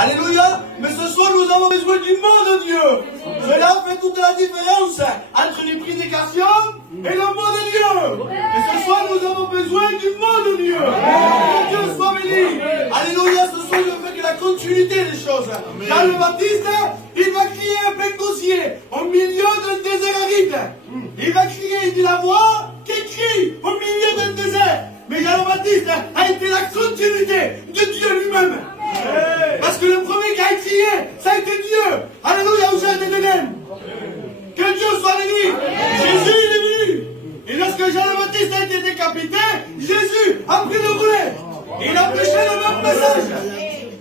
Alléluia. Mais ce soir, nous avons besoin du mot de Dieu. Cela fait toute la différence entre une prédication et le mot de Dieu. Et ce soir, nous avons besoin du mot de Dieu. Que Dieu soit béni. Alléluia. Ce soir, je veux que la continuité des choses. Jean le Baptiste, il va crier un pécossier au milieu d'un désert aride. Il va crier de la voix qui crie au milieu d'un désert. Mais Jean le Baptiste a été la continuité de Dieu lui-même. Parce que le premier qui a crié, ça a été Dieu. Alléluia, au jardin d'Éden. Que Dieu soit béni. Jésus, il est venu. Et lorsque Jean le Baptiste a été décapité, Jésus a pris le relais. Et il a prêché le même message.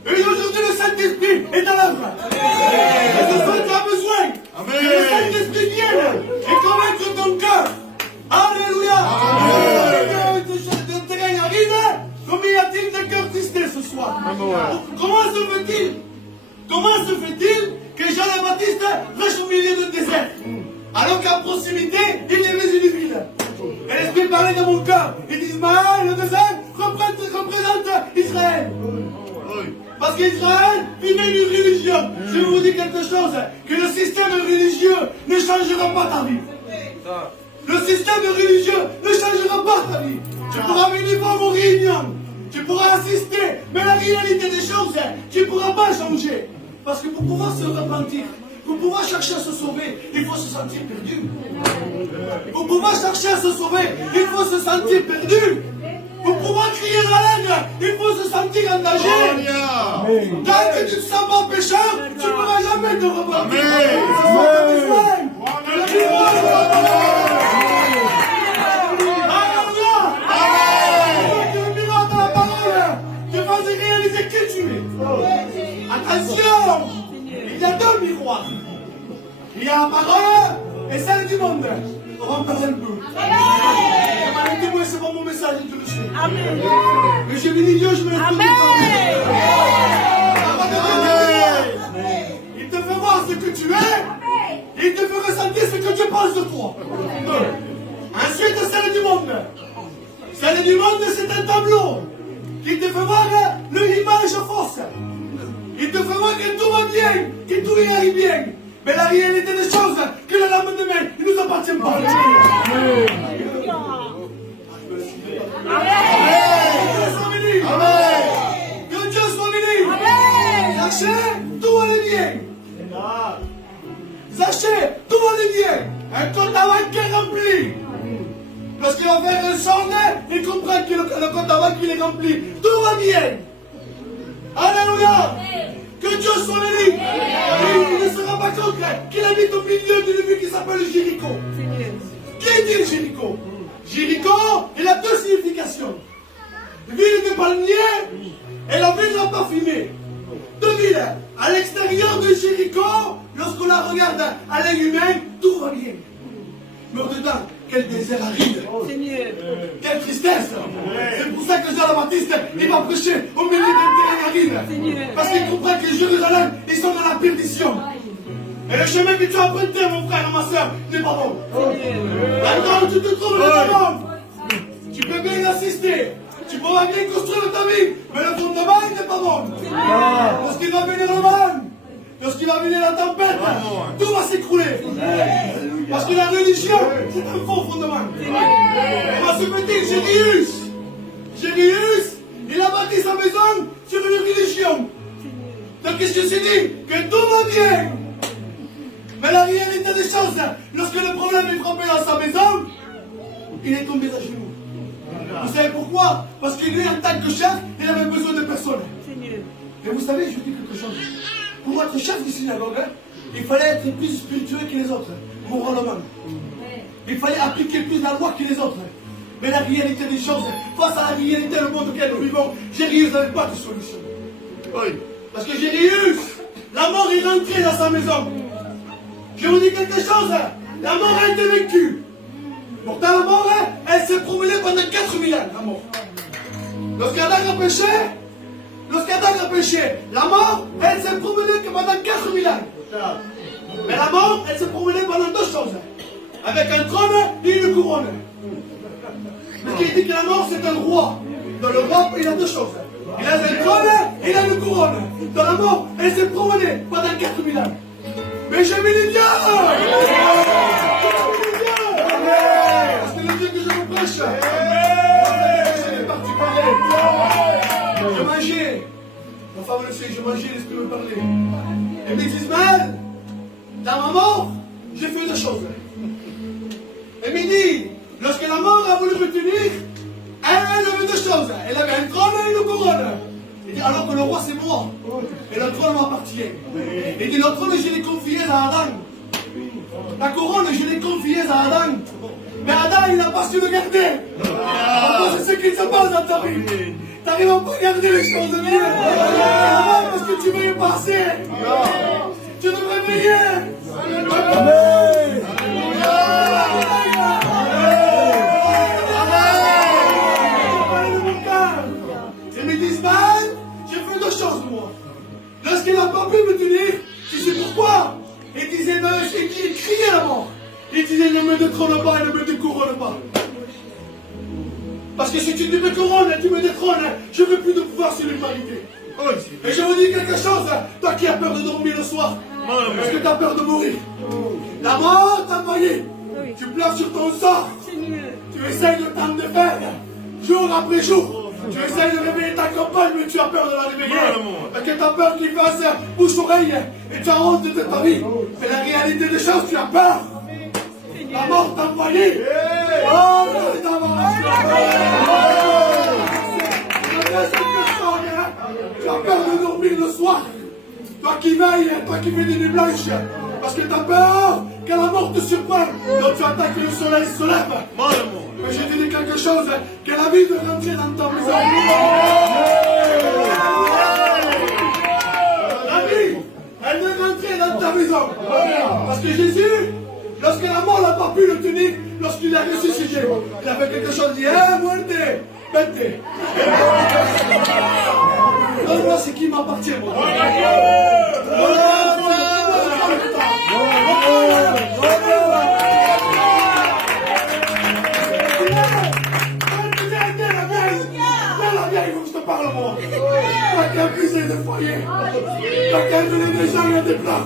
Et aujourd'hui, le Saint-Esprit est dans l'œuvre. Et ce soir, tu as besoin que le Saint-Esprit vienne et convaincre ton cœur. Alléluia. De terrain aride, combien y a-t-il de cœurs tristés ce soir? Comment se fait-il que Jean le Baptiste reste au milieu du désert, alors qu'à proximité, il y avait une ville? Et l'Esprit parlait dans mon cœur. Il dit, Ismaël, le désert représente Israël. Parce qu'Israël vivait une religion. Je vous dis quelque chose, que le système religieux ne changera pas ta vie. Le système religieux ne changera pas ta vie. Tu pourras venir voir vos réunions. Tu pourras assister. Mais la réalité des choses, tu ne pourras pas changer. Parce que pour pouvoir se repentir, pour pouvoir chercher à se sauver, il faut se sentir perdu. Pour pouvoir chercher à se sauver, il faut se sentir perdu. Pour pouvoir crier la langue, il faut se sentir en danger. Tant que tu ne sens pas pécheur, tu ne pourras jamais te repentir. Réaliser qui tu es. Attention, il y a deux miroirs. Il y a la parole et celle du monde. On va en parler un peu. Moi, c'est pas mon message, je le sais. Amen. Mais j'ai béni Dieu, je me laisse pas. Il te fait voir ce que tu es. Il te fait ressentir ce que tu penses de toi. Ensuite, celle du monde. Celle du monde, c'est un tableau qui te fait voir l'image fausse. Il te fait voir que tout va bien, que tout ira bien. Mais la réalité des choses, que le lendemain, il ne nous appartient pas. Amen. Que Dieu soit béni. Zaché, tout va aller bien. Zaché, tout va aller bien. Un compte à banque rempli. Lorsqu'il va faire un sonde, il comprend que le compte à banque est rempli. Tout va bien. Alléluia. Que Dieu soit béni. Il ne se rend pas compte qu'il habite au milieu d'une ville qui s'appelle Jéricho. Qui dit Jéricho? Jéricho, il a deux significations. Ville de palmiers et la ville de parfumée. Deux villes. À l'extérieur de Jéricho, lorsqu'on la regarde à l'œil humain, tout va bien. Mais au-dedans, quel désert aride. Quelle tristesse. C'est pour ça que Jean le Baptiste, il va prêcher au milieu des terrains arides. Parce qu'il comprend que Jérusalem, ils sont dans la perdition. Et le chemin que tu as emprunté, mon frère et ma soeur, n'est pas bon. Maintenant, tu te trouves dans le monde. Tu peux bien assister. Tu pourras bien construire ta vie. Mais le fondement, il n'est pas bon. Lorsqu'il va venir le mal, lorsqu'il va venir la tempête, tout va s'écrouler. Parce que la religion, c'est un faux fondement. On va se mettre Jérius, il a bâti sa maison sur une religion. Donc qu'est-ce que c'est dit? Que tout va bien. Mais la réalité des choses, lorsque le problème est frappé dans sa maison, il est tombé à genoux. Vous savez pourquoi? Parce que lui, en tant que chef, il avait besoin de personne. Et vous savez, je vous dis quelque chose. Pour être chef du synagogue, il fallait être plus spirituel que les autres, moralement. Il fallait appliquer plus la loi que les autres. Mais la réalité des choses, face à la réalité du monde auquel nous vivons, Jérius n'avait pas de solution. Oui. Parce que Jérius, la mort est rentrée dans sa maison. Je vous dis quelque chose, la mort a été vécue. Pourtant la mort, elle s'est promenée pendant 4000 ans, la mort. Lorsqu'Adam a péché, la mort, elle s'est promenée que pendant 4000 ans. Mais la mort, elle s'est promenée pendant deux choses. Avec un trône et une couronne. Mais qui dit que la mort, c'est un roi. Dans le roi, il a deux choses. Il a une trône, il a une couronne. Dans la mort, elle s'est promenée pendant 4000 ans. Mais j'ai mis les dieux. C'est le Dieu que je vous prêche. C'est particulier. Je mangeais. Ma femme le sait, je mangeais, l'esprit me parlait. Et me disent, mal, dans ma mort, j'ai fait deux choses. Elle me dit, lorsque la mort a voulu me tenir, elle avait deux choses. Elle avait un trône et une couronne. Il dit, alors que le roi c'est moi. Et le trône m'appartient. Il dit, le trône je l'ai confié à Adam. La couronne je l'ai confiée à Adam. Mais Adam il n'a pas su le garder. Après c'est ce qui se passe dans ta vie. Tu n'arrives pas à garder les choses de Dieu. Parce que tu veux y passer. Tu devrais veiller. Ils me disent, man, j'ai fait deux choses, moi. Lorsqu'il n'a pas pu me tenir, tu sais pourquoi? Il disait, non, c'est qui il criait la mort. Il disait, ne me détrône pas et ne me découronne pas. Parce que si tu me couronnes, tu me détrônes, je ne veux plus de pouvoir sur l'humanité. Et je vous dis quelque chose, toi qui as peur de dormir le soir, parce que tu as peur de mourir. La mort t'a envoyé. Tu pleures sur ton sort. Tu essayes de t'en défaire, jour après jour. Tu essayes de réveiller ta compagne, mais tu as peur de la réveiller. Parce que tu as peur qu'il fasse bouche-oreille et tu as honte de ta vie. Mais la réalité des choses, tu as peur. La mort t'a envoyé. Oh, ta mort. Tu as peur de dormir le soir. Toi qui veilles, toi qui fais des nuits blanches. Parce que tu as peur que la mort te surprenne. Donc tu attends que le soleil se lève. Mais je te dis quelque chose, que la vie veut rentrer dans ta maison. La vie, elle veut rentrer dans ta maison. Parce que Jésus, lorsque la mort n'a pas pu le tenir, lorsqu'il a ressuscité, il a fait quelque chose, il dit, eh, muerte, vente. Donne-moi ce qui m'appartient, moi. Il faut que je te parle, moi. Toi qui as brisé des foyers. Toi qui as donné des gens à des plans.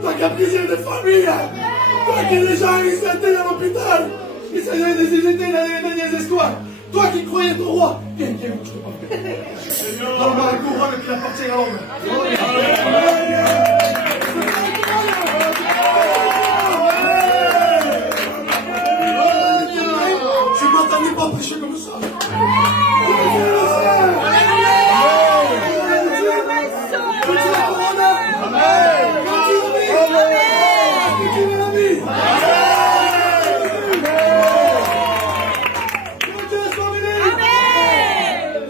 Toi qui as brisé des familles. Toi qui les gens ils étaient dans l'hôpital. Ils étaient dans les histoires. Toi qui croyais ton roi. Viens, viens, je te parle. Donne-moi la couronne qui appartient à l'homme. Je ne m'attendais pas à prêcher comme ça.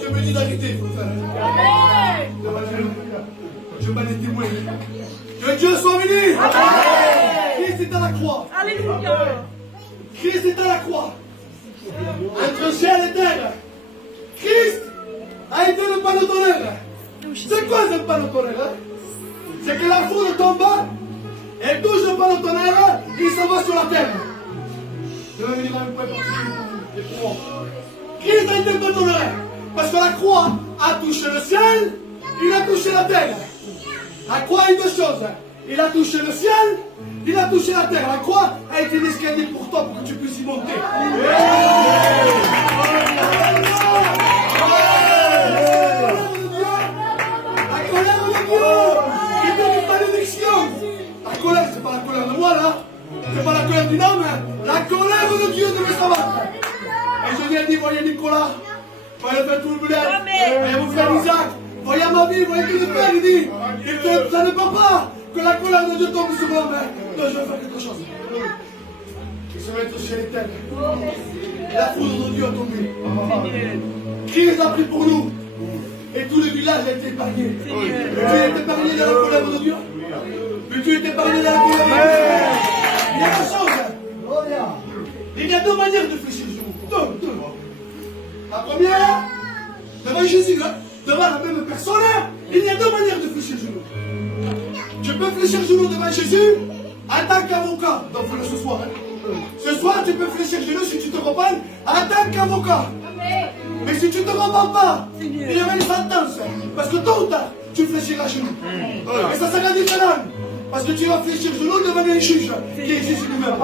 Je me dis d'arrêter, frère. Je bats les témoins. Que Dieu soit béni. Christ est à la croix. Alléluia. Christ est à la croix. Entre ciel et terre. Christ a été le panneau tonnerre. C'est quoi ce panneau tonnerre? C'est que la foudre tombe, elle touche le panneau tonnerre, il s'en va sur la terre. Je vais venir dans le point particulier. Christ a été le panneau tonnerre. Parce que la croix a touché le ciel, il a touché la terre. La croix a eu deux choses. Il a touché le ciel, il a touché la terre. La croix a été l'escalier pour toi, pour que tu puisses y monter. La colère de Dieu, qui est une malédiction. La colère, c'est pas la colère de moi là. C'est pas la colère d'une homme. La colère de Dieu devait s'abattre. Et je viens dire, voyez Nicolas, voyez le frère Toulboulette, voyez mon frère Isaac, voyez ma vie, voyez que je fais, il dit, ça ne peut pas que la colère de Dieu tombe sur l'homme. Non, je vais faire quelque chose. Je vais mettre chez l'éternel. La foudre de Dieu a tombé. Christ a pris pour nous. Et tout le village a été épargné. Mais tu es épargné dans la colère de Dieu. Mais tu es épargné dans la colère de Dieu. Il y a deux choses. Il y a deux manières de fléchir le genou. Deux. La première, devant Jésus, devant la même personne, il y a deux manières de fléchir le genou. Tu peux fléchir le genou devant Jésus en tant qu'avocat. Donc voilà ce soir. Ce soir, tu peux fléchir le genou si tu te repens en tant qu'avocat. Mais si tu ne te comprends pas, il y aura une sentence. Parce que tôt ou tard, tu fléchiras genoux. Et ça sera différent. Parce que tu vas fléchir genoux devant un juge qui existe lui-même.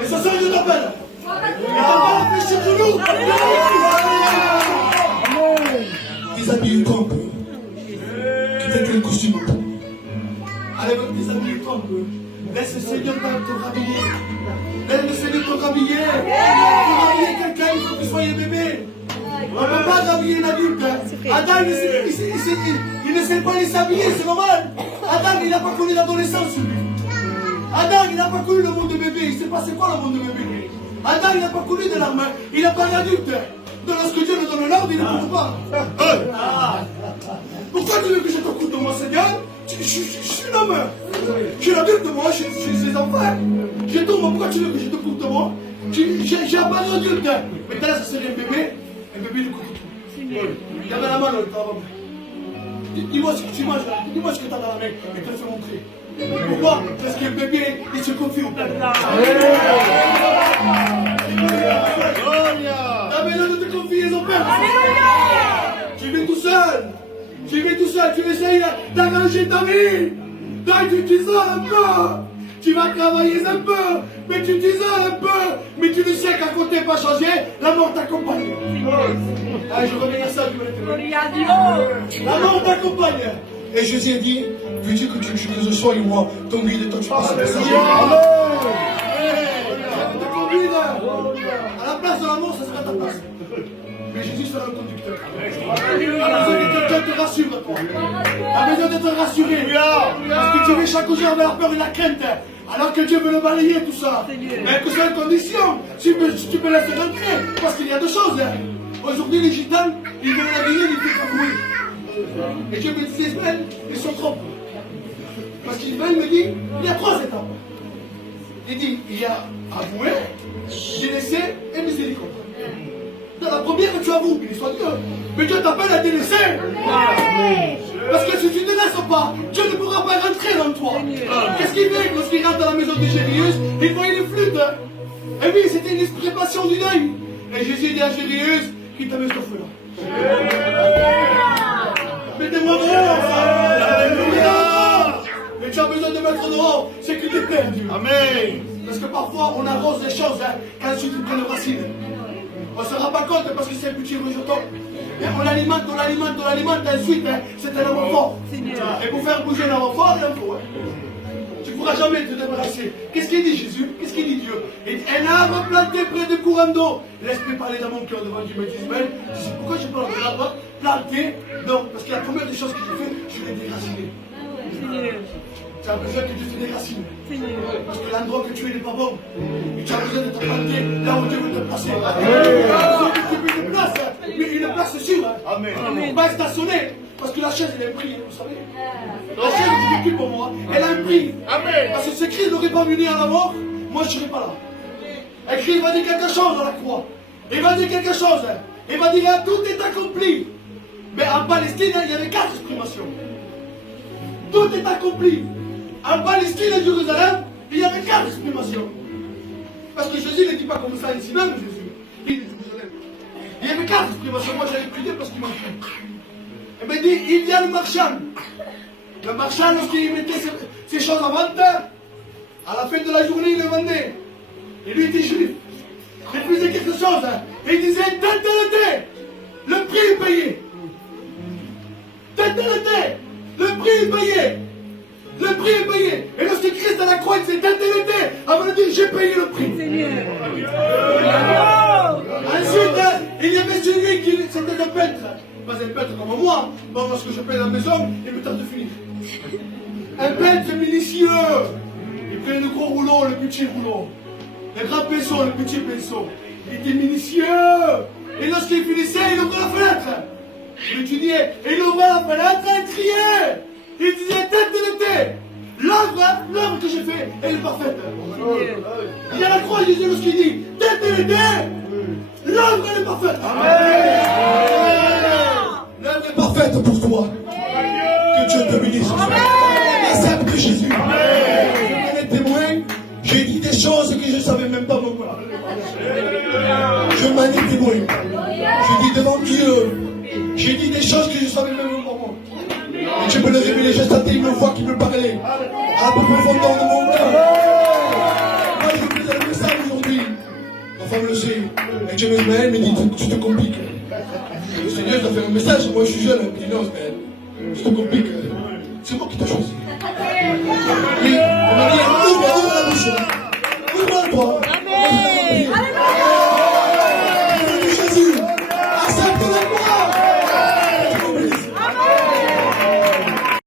Et ce soir, je t'appelle. Et on va fléchir genoux. Déshabille-toi un peu. Quitte le costume. Allez, déshabille-toi un peu. Laisse le Seigneur te rhabiller. Laisse le Seigneur te rhabiller. Pour rhabiller quelqu'un, il faut qu'il soit bébé. On ne peut pas rhabiller un adulte. Adam, il ne sait pas les s'habiller, c'est normal. Adam, il n'a pas connu l'adolescence, lui. Adam, il n'a pas connu le monde de bébé. Il ne sait pas c'est quoi le monde de bébé. Adam, il n'a pas connu de l'arme. Il n'a pas d'adulte. Donc lorsque Dieu nous donne l'ordre, il ne peut pas. Pourquoi tu veux que je te coupe de moi, Seigneur? Je suis un homme. Je suis l'adulte de moi, je suis ses enfants. Je tombe, pourquoi tu veux que je te coupe de moi? J'ai un pas d'adulte. Mais là, ça serait un bébé de couteau. Il avait la main dans le temps. Dis-moi ce que tu manges, dis-moi ce que tu as dans la main et te le fais montrer. Pourquoi? Parce qu'un bébé, il se confie au Père. T'as besoin de te confier au Père. Tu viens tout seul. Tu essayes d'arranger ta vie. Donc tu t'isoles un peu. Tu vas travailler un peu, mais tu t'isoles un peu. Mais tu ne sais qu'à côté pas changer, la mort t'accompagne. Allez, je reviens à ça, la mort t'accompagne. Et Jésus a dit, veux-tu que je sois moi, ton guide, toi tu passes le message. À la place de l'amour, ça sera ta place. Mais Jésus sera le conducteur. Tu as besoin que quelqu'un te rassure, toi. Tu as besoin d'être rassuré. Parce que tu vis chaque jour avec la peur et la crainte. Alors que Dieu veut le balayer, tout ça. Mais que c'est une condition. Tu peux laisser rentrer. Parce qu'il y a deux choses. Aujourd'hui, les gitans, ils veulent la griller, ils veulent avouer. Et Dieu me dit, ils sont trop. Parce qu'il me dit, il y a trois étapes. Il dit, il y a avoué, délaissé et miséricorde. Dans la première, tu avoues, il soit Dieu. Mais Dieu t'appelle à délaisser. Parce que si tu ne laisses pas, Dieu ne pourra pas rentrer en toi. Qu'est-ce qu'il fait lorsqu'il rentre dans la maison de Jérius? Il voit une flûte. Et oui, c'était une expression du deuil. Et Jésus dit à Jérius, qui t'a mis ce feu-là. Mettez-moi dehors. Mais tu as besoin de mettre dehors ce qui t'est perdu. Amen. Parce que parfois, on arrose les choses quand ensuite ils prennent racine. On ne se rend pas compte parce que c'est un petit rejeton. On l'alimente, ensuite c'est un amour fort. Et pour faire bouger un amour fort, il faut. Tu ne pourras jamais te débarrasser. Qu'est-ce qu'il dit Jésus? Qu'est-ce qu'il dit Dieu? Il dit, un arbre planté près de courant d'eau. Laisse-moi parler dans mon cœur devant Dieu. Je sais pourquoi je parle de l'arbre planté. Non, parce que la première des choses que je fais, je l'ai déraciné. Tu as besoin que tu te déracines. Parce que l'endroit que tu es n'est pas bon. Et tu as besoin de te planter là où Dieu veut te placer. Tu as besoin que tu veux une place, mais une place sûre. Amen. Pas stationner. Parce que la chaise, elle a un prix, vous savez. La chaise que tu pour moi, elle a un prix. Amen. Parce que ce Christ n'aurait pas venu à la mort, moi je ne serais pas là. Et Christ va dire quelque chose à la croix. Il va dire quelque chose. Il va dire, tout est accompli. Mais en Palestine, il y avait 4 exprimations. Tout est accompli. En Palestine et Jérusalem, il y avait 4 exprimations. Parce que Jésus ne dit pas comme ça ici même, Jésus. Il dit Jérusalem. Il y avait 4 exprimations. Moi j'avais prié parce qu'il m'a fait. Et bien il dit, il y a le marchand. Le marchand, lorsqu'il mettait ses choses en vente, à la fin de la journée, il le vendait. Et lui était juif. Il faisait quelque chose. Et il disait, tête, le prix est payé. Tête, le prix est payé. Le prix est payé. Et lorsque Christ à la croix, il s'est intéressé avant de dire j'ai payé le prix. Ensuite, il y avait celui qui c'était un peintre. Pas un peintre comme moi. Bon, lorsque je paye la maison, il me tente de finir. Un peintre minutieux. Il prenait le gros rouleau, le petit rouleau. Le grand pinceau, le petit pinceau. Il était minutieux. Et lorsqu'il finissait, il ouvrait la fenêtre. Il étudiait. Et il ouvrait la fenêtre et il criait. Il disait, tête, l'œuvre que j'ai faite, elle est parfaite. Il y a la croix, Jésus, lorsqu'il dit, tête, l'œuvre, elle est parfaite. Amen. L'œuvre est parfaite pour toi. Que Dieu te bénisse. La sainte de Jésus. Je suis témoin, j'ai dit des choses que je ne savais même pas me voir. Je bruit. J'ai dit devant Dieu. J'ai dit des choses que je savais même pas moi. Et tu peux le révéler juste à tes une fois qu'il me parlait. À peu profondeur de mon cœur. Moi, je vous ai le message aujourd'hui. Ma femme le sait. Et Dieu me dit, tu te compliques. Le Seigneur t'a fait un message. Moi, je suis jeune. Il dit non, tu te compliques.